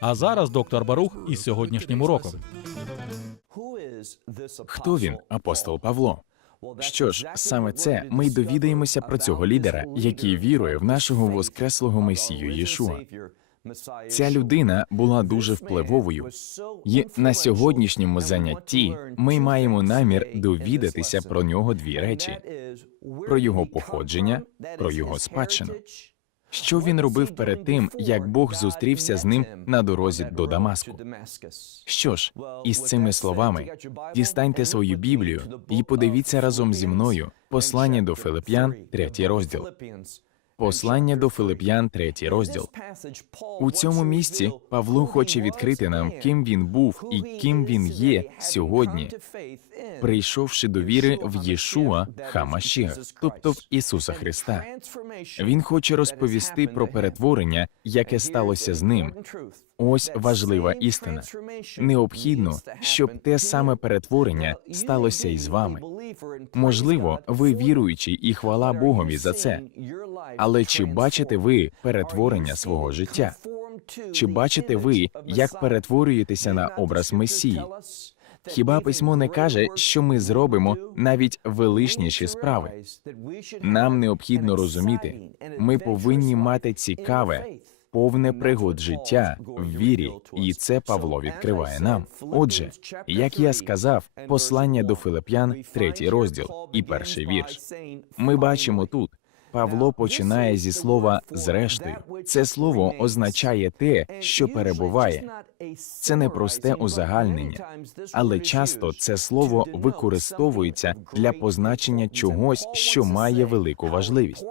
А зараз доктор Барух із сьогоднішнім уроком. Хто він, апостол Павло? Що ж, саме це ми й довідаємося про цього лідера, який вірує в нашого воскреслого месію Єшуа. Ця людина була дуже впливовою. І на сьогоднішньому занятті ми маємо намір довідатися про нього дві речі: про його походження, про його спадщину. Що він робив перед тим, як Бог зустрівся з ним на дорозі до Дамаску? Що ж, із цими словами дістаньте свою Біблію і подивіться разом зі мною послання до Филип'ян, третій розділ. Послання до Филип'ян, третій розділ. У цьому місці Павло хоче відкрити нам, ким він був і ким він є сьогодні, прийшовши до віри в Єшуа Хамашіах, тобто в Ісуса Христа. Він хоче розповісти про перетворення, яке сталося з ним. Ось важлива істина. Необхідно, щоб те саме перетворення сталося і з вами. Можливо, ви віруючі, і хвала Богові за це. Але чи бачите ви перетворення свого життя? Чи бачите ви, як перетворюєтеся на образ Месії? Хіба письмо не каже, що ми зробимо навіть величніші справи? Нам необхідно розуміти, ми повинні мати цікаве, повне пригод життя в вірі, і це Павло відкриває нам. Отже, як я сказав, послання до Филип'ян, третій розділ і перший вірш. Ми бачимо тут. Павло починає зі слова зрештою. Це слово означає те, що перебуває. Це не просте узагальнення, але часто це слово використовується для позначення чогось, що має велику важливість.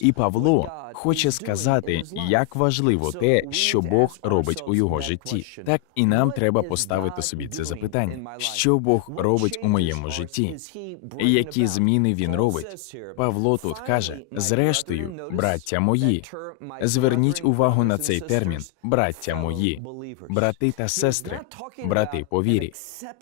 І Павло хоче сказати, як важливо те, що Бог робить у його житті. Так і нам треба поставити собі це запитання: що Бог робить у моєму житті, які зміни він робить. Павло тут каже: зрештою, браття мої, зверніть увагу на цей термін, браття мої, брати та сестри, брати по вірі.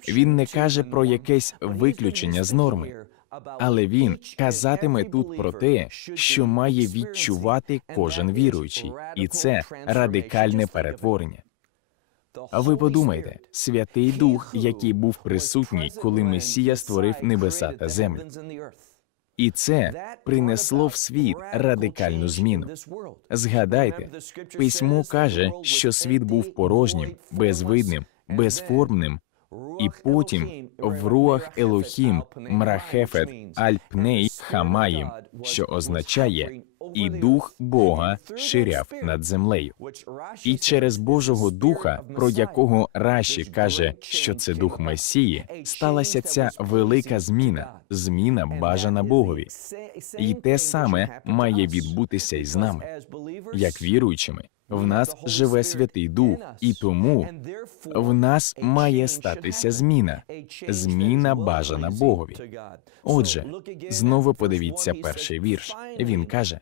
Він не каже про якесь виключення з норми. Але він казатиме тут про те, що має відчувати кожен віруючий, і це радикальне перетворення. А ви подумайте, Святий Дух, який був присутній, коли Месія створив небеса та землю. І це принесло в світ радикальну зміну. Згадайте, письмо каже, що світ був порожнім, безвидним, безформним, і потім в руах Елохім Мрахефет Альпней Хамаїм, що означає і дух Бога ширяв над землею. І через Божого Духа, про якого Раші каже, що це дух Месії, сталася ця велика зміна, зміна бажана Богові. І те саме має відбутися і з нами, як віруючими. В нас живе Святий Дух, і тому в нас має статися зміна, зміна бажана Богові. Отже, знову подивіться перший вірш. Він каже: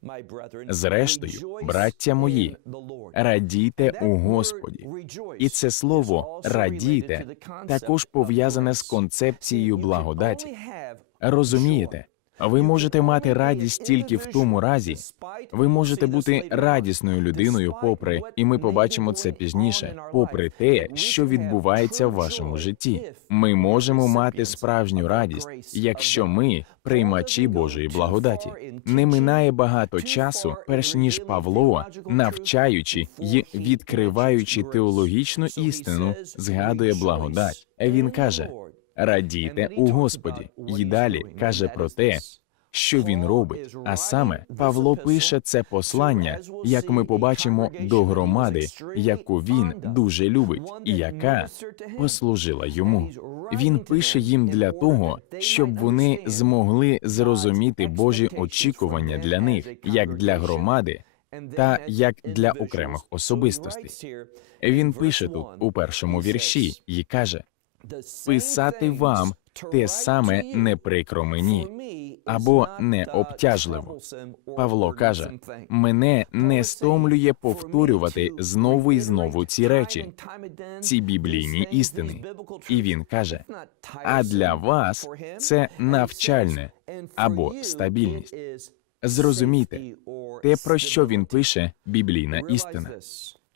зрештою, браття мої, радійте у Господі. І це слово радійте також пов'язане з концепцією благодаті. Розумієте? Ви можете мати радість тільки в тому разі, ви можете бути радісною людиною, попри, і ми побачимо це пізніше, попри те, що відбувається в вашому житті. Ми можемо мати справжню радість, якщо ми приймачі Божої благодаті. Не минає багато часу, перш ніж Павло, навчаючи й відкриваючи теологічну істину, згадує благодать. Він каже. Радійте у Господі, і далі каже про те, що він робить. А саме Павло пише це послання, як ми побачимо, до громади, яку він дуже любить, і яка послужила йому. Він пише їм для того, щоб вони змогли зрозуміти Божі очікування для них, як для громади, та як для окремих особистостей. Він пише тут у першому вірші і каже: писати вам те саме не прикро мені, або не обтяжливо. Павло каже: мене не стомлює повторювати знову і знову ці речі, ці біблійні істини. І він каже: а для вас це навчальне або стабільність. Зрозумійте, те, про що він пише, біблійна істина.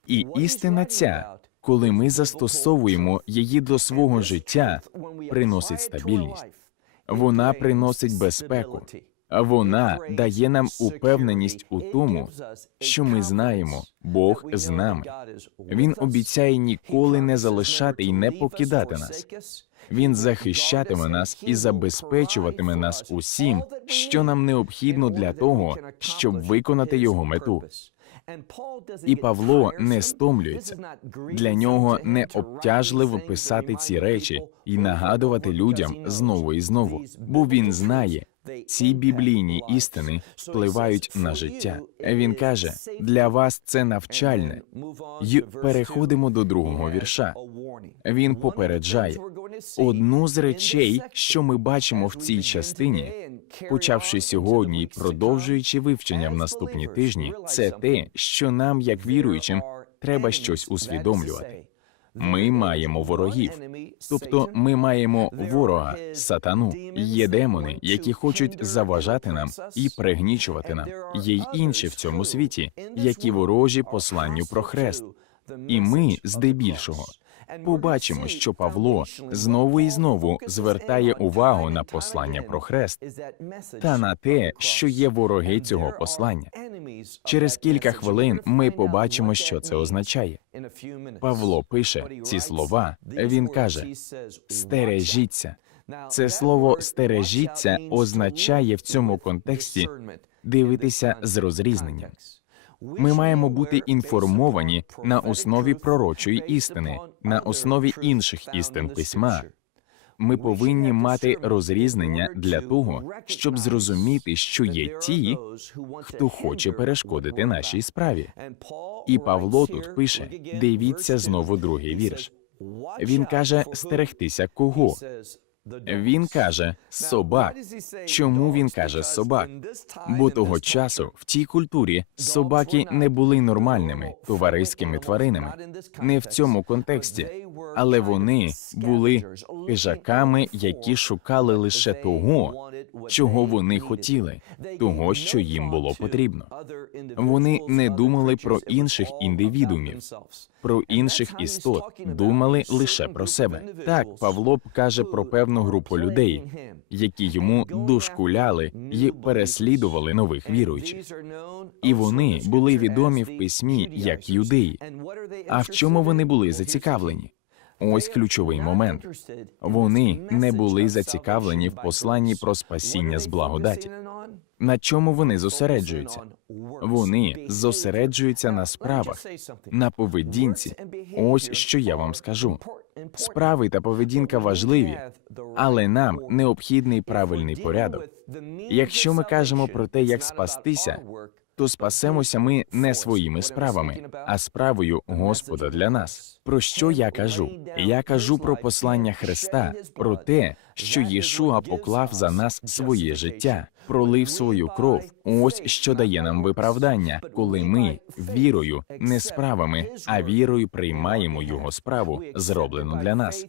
І істина ця, коли ми застосовуємо її до свого життя, приносить стабільність. Вона приносить безпеку. Вона дає нам упевненість у тому, що ми знаємо, Бог з нами. Він обіцяє ніколи не залишати і не покидати нас. Він захищатиме нас і забезпечуватиме нас усім, що нам необхідно для того, щоб виконати його мету. І Павло не стомлюється. Для нього не обтяжливо писати ці речі і нагадувати людям знову і знову, бо він знає, ці біблійні істини впливають на життя. Він каже: для вас це навчальне. Й переходимо до другого вірша. Він попереджає одну з речей, що ми бачимо в цій частині, почавши сьогодні і продовжуючи вивчення в наступні тижні, це те, що нам, як віруючим, треба щось усвідомлювати. Ми маємо ворогів, тобто ми маємо ворога, сатану. Є демони, які хочуть заважати нам і пригнічувати нам. Є й інші в цьому світі, які ворожі посланню про хрест. І ми, здебільшого, побачимо, що Павло знову і знову звертає увагу на послання про хрест та на те, що є вороги цього послання. Через кілька хвилин ми побачимо, що це означає. Павло пише ці слова. Він каже: стережіться. Це слово стережіться означає в цьому контексті дивитися з розрізненням. Ми маємо бути інформовані на основі пророчої істини, на основі інших істин письма. Ми повинні мати розрізнення для того, щоб зрозуміти, що є ті, хто хоче перешкодити нашій справі. І Павло тут пише: дивіться знову другий вірш. Він каже стерегтися кого? Він каже собак. Чому він каже собак? Бо того часу в тій культурі собаки не були нормальними товариськими тваринами, не в цьому контексті, але вони були хижаками, які шукали лише того, чого вони хотіли, того, що їм було потрібно. Вони не думали про інших індивідумів, про інших істот, думали лише про себе. Так, Павло каже про певну групу людей, які йому дошкуляли і переслідували нових віруючих. І вони були відомі в письмі як юдеї. А в чому вони були зацікавлені? Ось ключовий момент. Вони не були зацікавлені в посланні про спасіння з благодаті. На чому вони зосереджуються? Вони зосереджуються на справах, на поведінці. Ось що я вам скажу. Справи та поведінка важливі, але нам необхідний правильний порядок. Якщо ми кажемо про те, як спастися, то спасемося ми не своїми справами, а справою Господа для нас. Про що я кажу? Я кажу про послання Христа, про те, що Єшуа поклав за нас своє життя, пролив свою кров. Ось що дає нам виправдання, коли ми вірою, не справами, а вірою приймаємо його справу, зроблену для нас.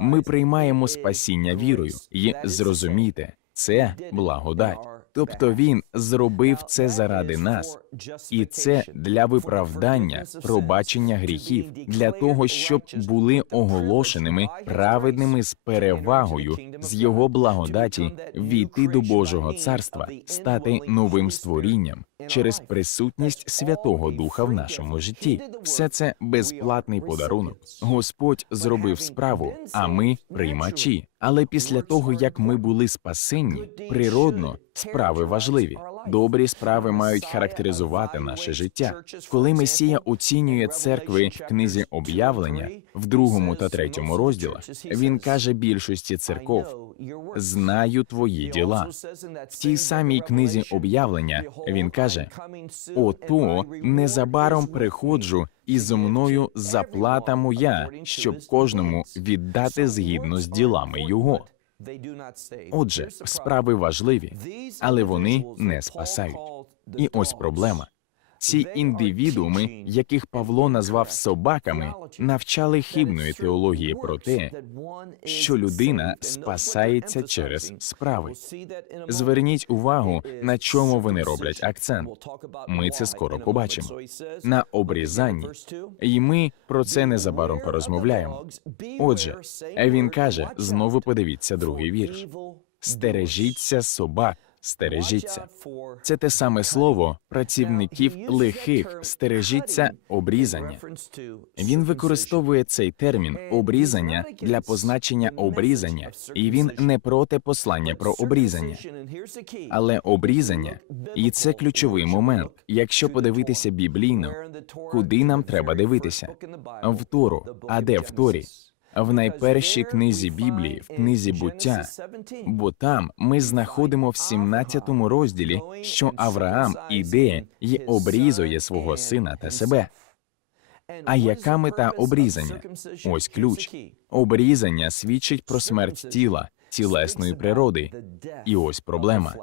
Ми приймаємо спасіння вірою, і зрозумійте, це благодать. Тобто він зробив це заради нас, і це для виправдання, пробачення гріхів, для того, щоб були оголошеними праведними з перевагою з його благодаті війти до Божого царства, стати новим створінням через присутність Святого Духа в нашому житті. Все це безплатний подарунок. Господь зробив справу, а ми приймачі. Але після того, як ми були спасенні, природно справи важливі. Добрі справи мають характеризувати наше життя. Коли Месія оцінює церкви в книзі об'явлення в другому та третьому розділах, він каже більшості церков: знаю твої діла. В тій самій книзі об'явлення він каже: Ото незабаром приходжу, і зо мною заплата моя, щоб кожному віддати згідно з ділами його. Отже, справи важливі, але вони не спасають. І ось проблема. Ці індивідууми, яких Павло назвав собаками, навчали хибної теології про те, що людина спасається через справи. Зверніть увагу, на чому вони роблять акцент. Ми це скоро побачимо. На обрізанні. І ми про це незабаром порозмовляємо. Отже, він каже: знову подивіться другий вірш: стережіться собак, стережіться. Це те саме слово працівників лихих, стережіться обрізання. Він використовує цей термін обрізання для позначення обрізання, і він не проти послання про обрізання. Але обрізання, і це ключовий момент. Якщо подивитися біблійно, куди нам треба дивитися? В Тору. А де в Торі? В найпершій книзі Біблії, в книзі буття, бо там ми знаходимо в 17-му розділі, що Авраам іде і обрізує свого сина та себе. А яка мета обрізання? Ось ключ. Обрізання свідчить про смерть тіла, тілесної природи. І ось проблема.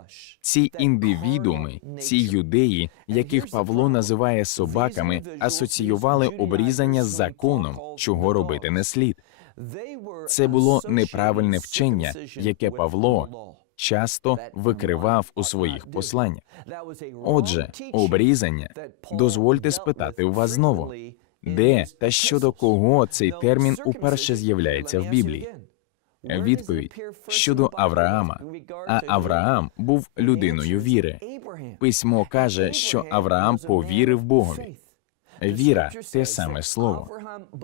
Ці індивідууми, ці юдеї, яких Павло називає собаками, асоціювали обрізання з законом, чого робити не слід. Це було неправильне вчення, яке Павло часто викривав у своїх посланнях. Отже, обрізання, дозвольте спитати у вас знову, де та щодо кого цей термін уперше з'являється в Біблії? Відповідь щодо Авраама. А Авраам був людиною віри. Письмо каже, що Авраам повірив Богові. Віра те саме слово.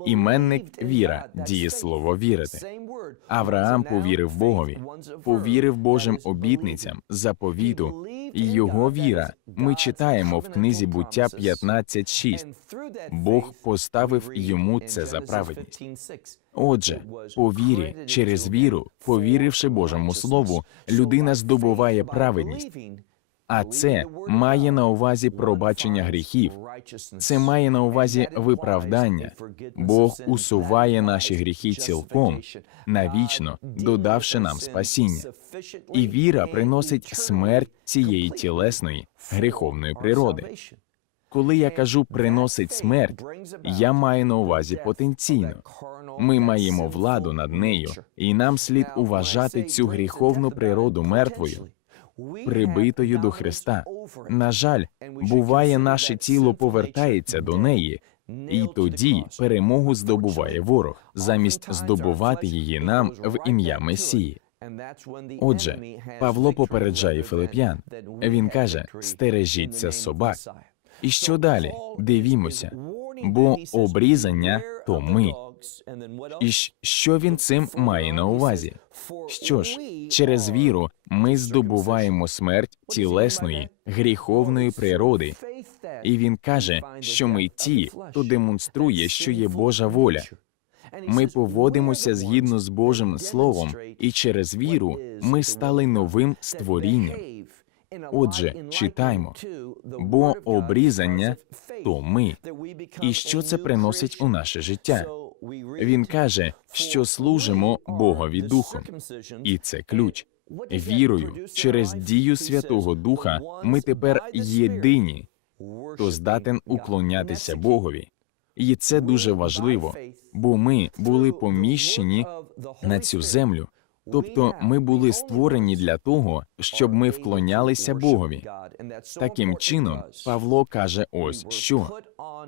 Іменник віра, дієслово вірити. Авраам повірив Богові, повірив Божим обітницям, заповіту, і його віра. Ми читаємо в книзі буття 15.6. Бог поставив йому це за праведність. Отже, по вірі, через віру, повіривши Божому Слову, людина здобуває праведність. А це має на увазі пробачення гріхів. Це має на увазі виправдання. Бог усуває наші гріхи цілком, навічно, додавши нам спасіння. І віра приносить смерть цієї тілесної гріховної природи. Коли я кажу приносить смерть, я маю на увазі потенційно. Ми маємо владу над нею, і нам слід уважати цю гріховну природу мертвою прибитою до Христа. На жаль, буває, наше тіло повертається до неї, і тоді перемогу здобуває ворог, замість здобувати її нам в ім'я Месії. Отже, Павло попереджає Филип'ян. Він каже: стережіться собак. І що далі? Дивімося, бо обрізання то ми. І що він цим має на увазі? Що ж, через віру ми здобуваємо смерть тілесної, гріховної природи. І він каже, що ми ті, хто демонструє, що є Божа воля. Ми поводимося згідно з Божим Словом, і через віру ми стали новим створінням. Отже, читаймо, бо обрізання то ми. І що це приносить у наше життя? Він каже, що служимо Богові Духом, і це ключ. Вірою через дію Святого Духа ми тепер єдині, хто здатен уклонятися Богові. І це дуже важливо, бо ми були поміщені на цю землю. Тобто ми були створені для того, щоб ми вклонялися Богові. Таким чином, Павло каже ось що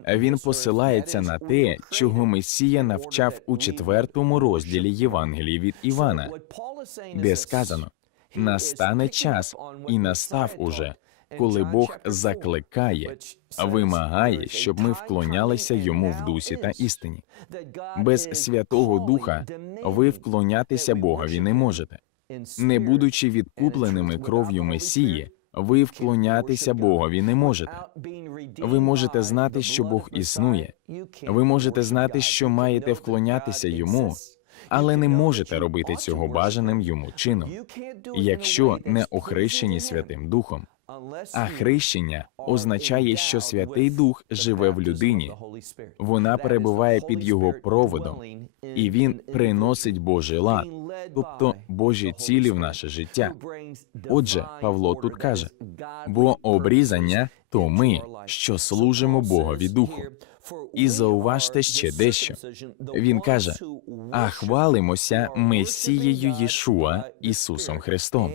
він посилається на те, чого Месія навчав у четвертому розділі Євангелії від Івана, де сказано: настане час, і настав уже, коли Бог закликає, вимагає, щоб ми вклонялися йому в дусі та істині. Без Святого Духа ви вклонятися Богові не можете. Не будучи відкупленими кров'ю Месії, ви вклонятися Богові не можете. Ви можете знати, що Бог існує. Ви можете знати, що маєте вклонятися йому, але не можете робити цього бажаним йому чином, якщо не охрещені Святим Духом. А хрещення означає, що Святий Дух живе в людині. Вона перебуває під його проводом, і він приносить Божий лад, тобто Божі цілі в наше життя. Отже, Павло тут каже: бо обрізання то ми, що служимо Богові Духу. І зауважте ще дещо. Він каже: а хвалимося Месією Єшуа Ісусом Христом.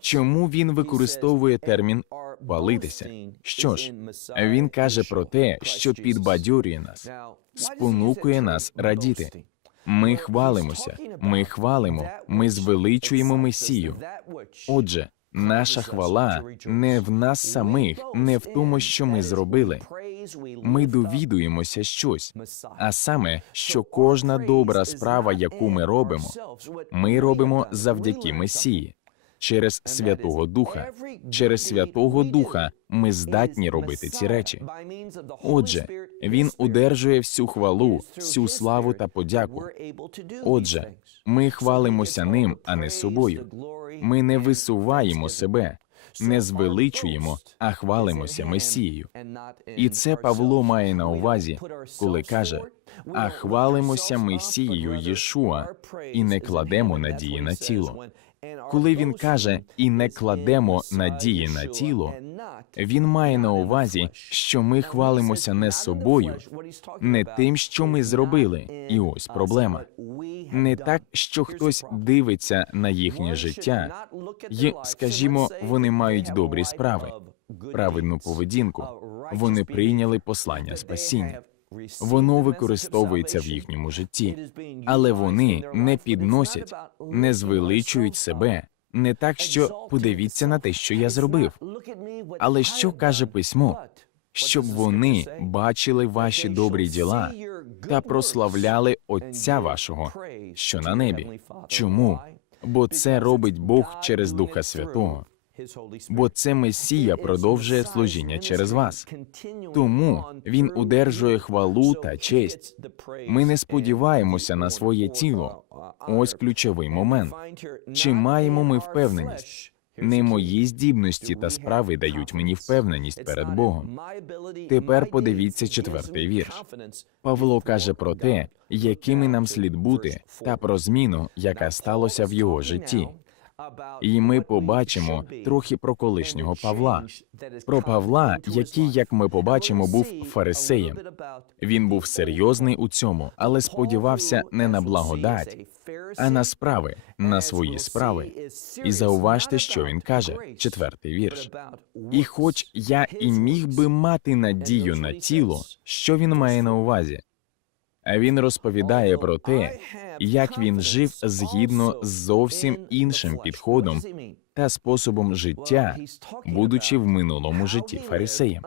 Чому він використовує термін хвалитися? Що ж, він каже про те, що підбадьорює нас, спонукує нас радіти. Ми хвалимося, ми хвалимо, ми звеличуємо Месію. Отже, наша хвала не в нас самих, не в тому, що ми зробили. Ми довідуємося щось, а саме, що кожна добра справа, яку ми робимо, ми робимо завдяки Месії, через Святого Духа. Через Святого Духа ми здатні робити ці речі. Отже, він удержує всю хвалу, всю славу та подяку. Отже, ми хвалимося ним, а не собою. Ми не висуваємо себе, не звеличуємо, а хвалимося Месією. І це Павло має на увазі, коли каже: а хвалимося Месією Єшуа і не кладемо надії на тіло. Коли він каже і не кладемо надії на тіло, він має на увазі, що ми хвалимося не собою, не тим, що ми зробили, і ось проблема. Не так, що хтось дивиться на їхнє життя, і, скажімо, вони мають добрі справи, праведну поведінку. Вони прийняли послання спасіння. Воно використовується в їхньому житті, але вони не підносять, не звеличують себе, не так, що подивіться на те, що я зробив. Але що каже письмо? Щоб вони бачили ваші добрі діла та прославляли Отця вашого, що на небі. Чому? Бо це робить Бог через Духа Святого. Бо це Месія продовжує служіння через вас. Тому він удержує хвалу та честь. Ми не сподіваємося на своє тіло. Ось ключовий момент. Чи маємо ми впевненість? Не мої здібності та справи дають мені впевненість перед Богом. Тепер подивіться четвертий вірш. Павло каже про те, якими нам слід бути, та про зміну, яка сталося в його житті. І ми побачимо трохи про колишнього Павла, про Павла, який, як ми побачимо, був фарисеєм. Він був серйозний у цьому, але сподівався не на благодать, а на справи, на свої справи. І зауважте, що він каже, четвертий вірш. І хоч я і міг би мати надію на тіло, що він має на увазі? Він розповідає про те, як він жив згідно з зовсім іншим підходом та способом життя, будучи в минулому житті фарисеєм.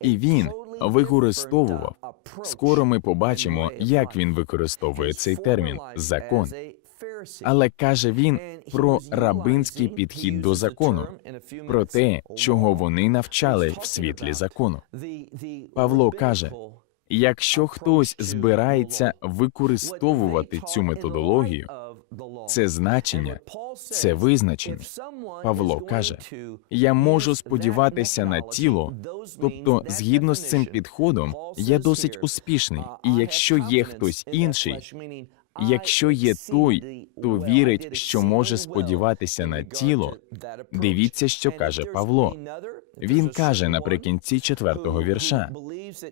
І він використовував. Скоро ми побачимо, як він використовує цей термін закон. Але каже він про рабинський підхід до закону, про те, чого вони навчали в світлі закону. Павло каже: якщо хтось збирається використовувати цю методологію, це значення, це визначення. Павло каже: я можу сподіватися на тіло, тобто, згідно з цим підходом, я досить успішний, і якщо є хтось інший, якщо є той, хто вірить, що може сподіватися на тіло, дивіться, що каже Павло. Він каже наприкінці четвертого вірша: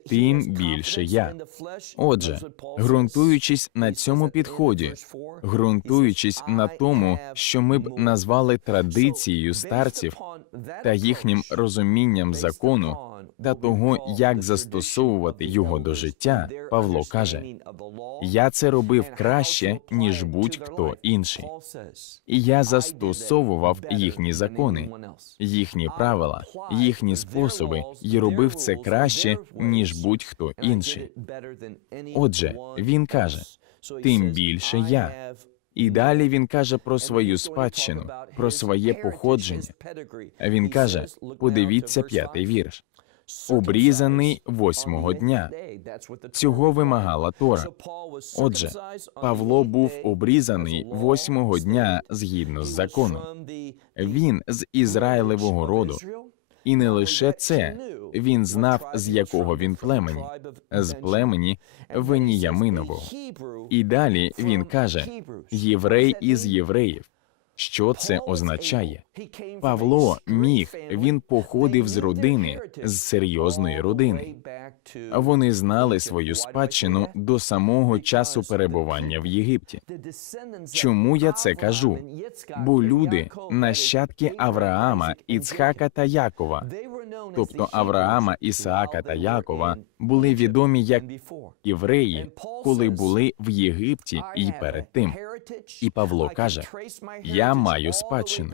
тим більше я. Отже, ґрунтуючись на цьому підході, ґрунтуючись на тому, що ми б назвали традицією старців та їхнім розумінням закону та того, як застосовувати його до життя, Павло каже: я це робив краще ніж будь-хто інший. І я застосовував їхні закони, їхні правила, їхні способи, і робив це краще ніж будь-хто інший. Отже, він каже: тим більше я. І далі він каже про свою спадщину, про своє походження. Він каже: подивіться п'ятий вірш. Обрізаний восьмого дня. Цього вимагала Тора. Отже, Павло був обрізаний восьмого дня згідно з законом. Він з Ізраїлевого роду. І не лише це, він знав, з якого він племені, з племені Веніяминового. І далі він каже: єврей із євреїв. Що це означає? Павло міг, він походив з родини, з серйозної родини. Вони знали свою спадщину до самого часу перебування в Єгипті. Чому я це кажу? Бо люди, нащадки Авраама, Іцхака та Якова, тобто Авраама, Ісаака та Якова, були відомі як євреї, коли були в Єгипті і перед тим. І Павло каже: Я маю спадщину.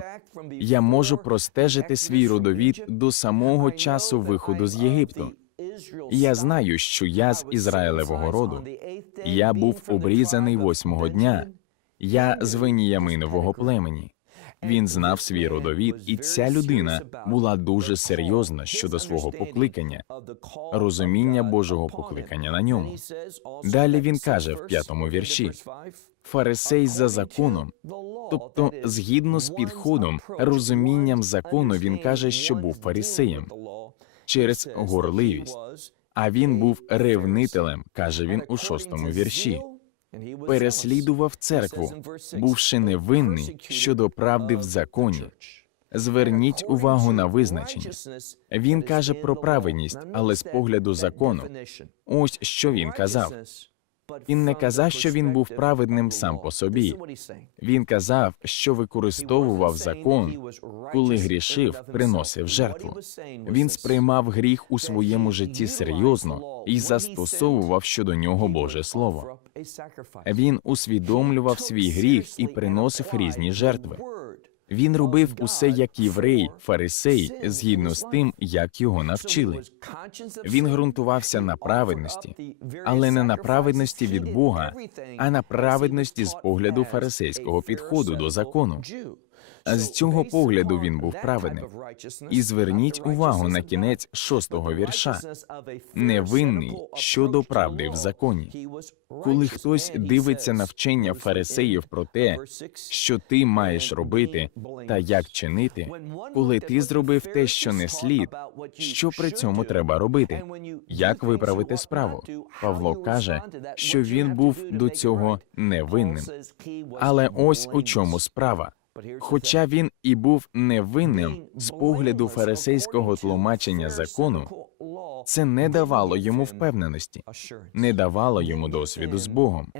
Я можу простежити свій родовід до самого часу виходу з Єгипту. Я знаю, що я з Ізраїлевого роду. Я був обрізаний восьмого дня. Я з Веніяминового племені. Він знав свій родовід, і ця людина була дуже серйозна щодо свого покликання, розуміння Божого покликання на ньому. Далі він каже в п'ятому вірші: фарисей за законом, тобто, згідно з підходом, розумінням закону, він каже, що був фарисеєм через горливість. А він був ревнителем, каже він у шостому вірші. Переслідував церкву, бувши невинний щодо правди в законі. Зверніть увагу на визначення. Він каже про праведність, але з погляду закону. Ось що він казав. Він не казав, що він був праведним сам по собі. Він казав, що використовував закон, коли грішив, приносив жертву. Він сприймав гріх у своєму житті серйозно і застосовував щодо нього Боже Слово. Він усвідомлював свій гріх і приносив різні жертви. Він робив усе як єврей, фарисей, згідно з тим, як його навчили. Він ґрунтувався на праведності, але не на праведності від Бога, а на праведності з погляду фарисейського підходу до закону. А з цього погляду він був праведним. І зверніть увагу на кінець шостого вірша. Невинний щодо правди в законі. Коли хтось дивиться на вчення фарисеїв про те, що ти маєш робити та як чинити, коли ти зробив те, що не слід, що при цьому треба робити? Як виправити справу? Павло каже, що він був до цього невинним. Але ось у чому справа. Хоча він і був невинним з погляду фарисейського тлумачення закону, це не давало йому впевненості, не давало йому досвіду з Богом,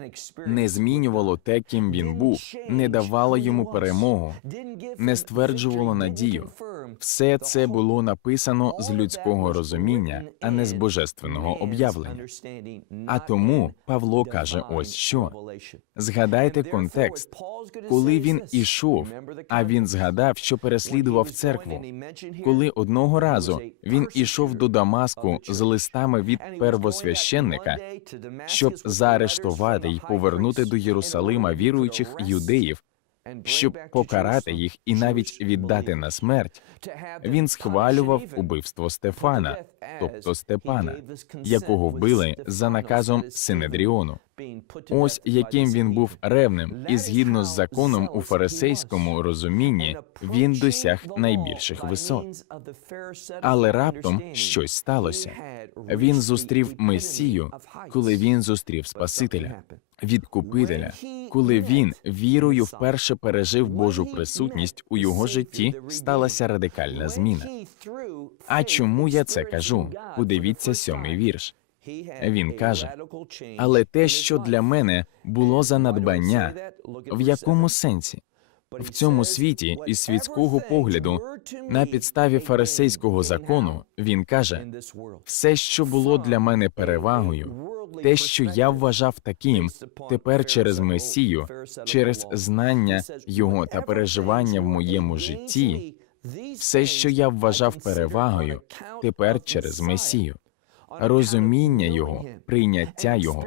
не змінювало те, ким він був, не давало йому перемогу, не стверджувало надію. Все це було написано з людського розуміння, а не з божественного об'явлення. А тому Павло каже: ось що згадайте контекст, коли він ішов, а він згадав, що переслідував церкву. Коли одного разу він ішов до Дамаску з листами від первосвященника, щоб заарештувати й повернути до Єрусалима віруючих юдеїв, щоб покарати їх і навіть віддати на смерть, він схвалював убивство Стефана, тобто Степана, якого вбили за наказом Синедріону. Ось яким він був ревним, і згідно з законом у фарисейському розумінні він досяг найбільших висот. Але раптом щось сталося. Він зустрів Месію, коли він зустрів Спасителя, відкупителя, коли він вірою вперше пережив Божу присутність у його житті, сталася радикальна зміна. А чому я це кажу? Подивіться сьомий вірш. Він каже, але те, що для мене було за надбання, в якому сенсі? В цьому світі із світського погляду, на підставі фарисейського закону, він каже, все, що було для мене перевагою, те, що я вважав таким, тепер через Месію, через знання його та переживання в моєму житті, все, що я вважав перевагою, тепер через Месію. розуміння його, прийняття його.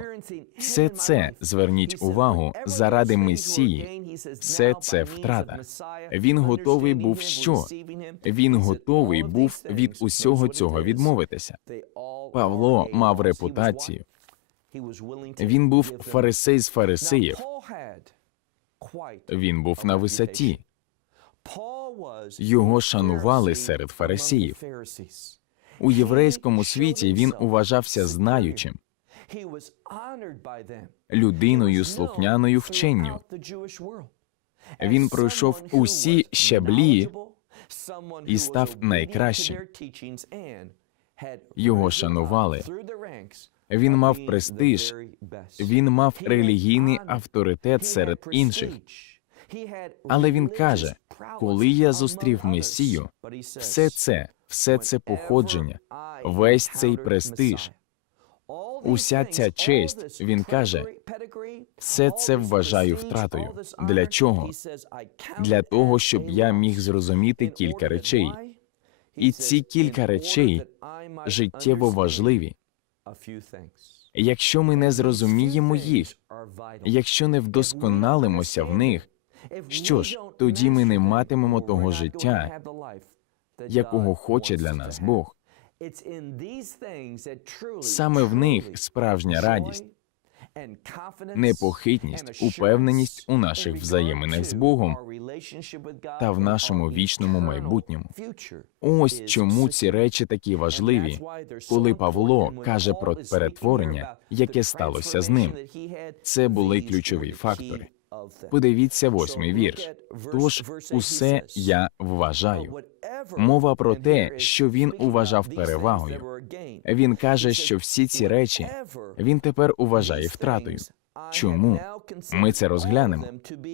Все це зверніть увагу заради Месії. Все це втрата. Він готовий був що? Він готовий був від усього цього відмовитися. Павло мав репутацію. Він був фарисей з фарисеїв. Він був на висоті. Його шанували серед фарисеїв. У єврейському світі він уважався знаючим, людиною слухняною вченню. Він пройшов усі щаблі і став найкращим. Його шанували. Він мав престиж, він мав релігійний авторитет серед інших. Але він каже, коли я зустрів Месію, все це, все це походження, весь цей престиж, уся ця честь, він каже, все це вважаю втратою. Для чого? Для того, щоб я міг зрозуміти кілька речей. І ці кілька речей життєво важливі. Якщо ми не зрозуміємо їх, якщо не вдосконалимося в них, що ж, тоді ми не матимемо того життя, якого хоче для нас Бог. Саме в них справжня радість, непохитність, упевненість у наших взаєминах з Богом та в нашому вічному майбутньому. Ось чому ці речі такі важливі, коли Павло каже про перетворення, яке сталося з ним. Це були ключові фактори. Подивіться восьмий вірш. Тож усе я вважаю. Мова про те, що він уважав перевагою. Він каже, що всі ці речі він тепер уважає втратою. Чому? Ми це розглянемо.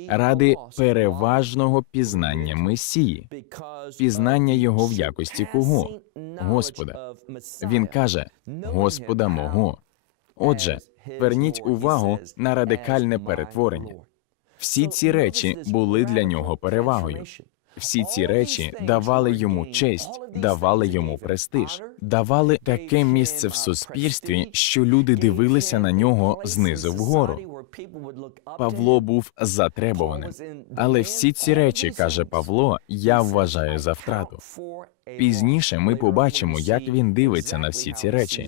Ради переважного пізнання Месії, пізнання його в якості кого? Господа. Він каже Господа мого. Отже, верніть увагу на радикальне перетворення. Всі ці речі були для нього перевагою. Всі ці речі давали йому честь, давали йому престиж, давали таке місце в суспільстві, що люди дивилися на нього знизу вгору. Павло був затребуваним. Але всі ці речі, каже Павло, я вважаю за втрату. Пізніше ми побачимо, як він дивиться на всі ці речі.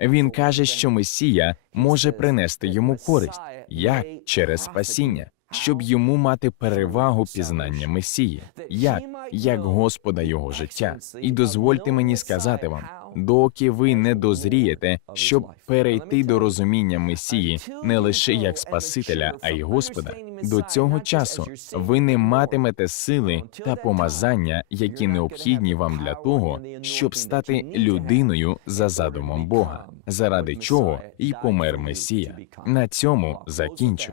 Він каже, що Месія може принести йому користь, як через спасіння, щоб йому мати перевагу пізнання Месії, як, як Господа його життя. І дозвольте мені сказати вам, доки ви не дозрієте, щоб перейти до розуміння Месії не лише як Спасителя, а й Господа. До цього часу ви не матимете сили та помазання, які необхідні вам для того, щоб стати людиною за задумом Бога, заради чого і помер Месія. На цьому закінчу.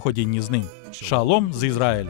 ходінні з ним. Шалом з Ізраїлю.